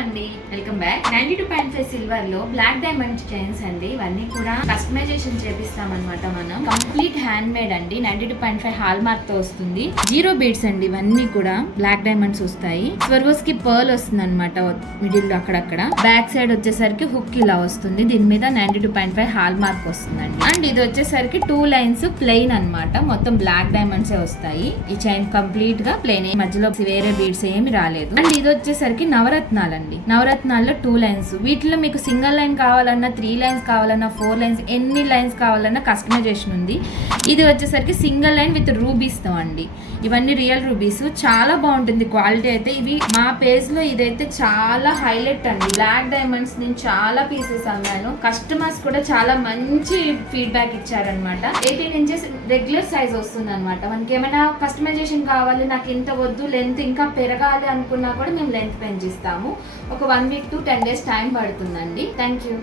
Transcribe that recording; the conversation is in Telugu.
అండి, వెల్కమ్ బ్యాక్. 92.5 సిల్వర్ లో బ్లాక్ డైమండ్ చైన్స్ అండి. ఇవన్నీ కూడా కస్టమైజేషన్ చేపిస్తాం అనమాట. మనం కంప్లీట్ హ్యాండ్ మేడ్ అండి. 92.5 హాల్ మార్క్ తో వస్తుంది. 0 బీడ్స్ అండి. ఇవన్నీ కూడా బ్లాక్ డైమండ్స్ వస్తాయి. స్వర్వోస్ కి పర్ల్ వస్తుంది అనమాట మిడిల్ లో అక్కడక్కడ. బ్యాక్ సైడ్ వచ్చేసరికి హుక్ ఇలా వస్తుంది. దీని మీద 92.5 హాల్ మార్క్ వస్తుందండి. అండ్ ఇది వచ్చేసరికి 2 లైన్స్ ప్లెయిన్ అనమాట. మొత్తం బ్లాక్ డైమండ్స్ వస్తాయి. ఈ చైన్ కంప్లీట్ గా ప్లెయిన్, మధ్యలో వేరే బీడ్స్ ఏమి రాలేదు. అండ్ ఇది వచ్చేసరికి నవరత్నాలండి. నవరత్నాల్లో 2 లైన్స్. వీటిలో మీకు సింగిల్ లైన్ కావాలన్నా, 3 లైన్స్ కావాలన్నా, 4 లైన్స్, ఎన్ని లైన్స్ కావాలన్నా కస్టమైజేషన్ ఉంది. ఇది వచ్చేసరికి సింగిల్ లైన్ విత్ రూబీస్ తో అండి. ఇవన్నీ రియల్ రూబీస్. చాలా బాగుంటుంది క్వాలిటీ అయితే. ఇవి మా పేజ్ లో ఇదైతే చాలా హైలైట్ అండి. బ్లాక్ డైమండ్స్ నేను చాలా పీసెస్ అమ్మాను. కస్టమర్స్ కూడా చాలా మంచి ఫీడ్బ్యాక్ ఇచ్చారనమాట. 18 ఇంచెస్ రెగ్యులర్ సైజ్ వస్తుంది అనమాట. మనకి ఏమైనా కస్టమైజేషన్ కావాలి, నాకు ఇంత వద్దు, లెంత్ ఇంకా పెరగాలి అనుకున్నా కూడా మేము లెంత్ పెంచిస్తాము. ఒక 1 వీక్ to 10 days టైం పడుతుందండి. Thank you.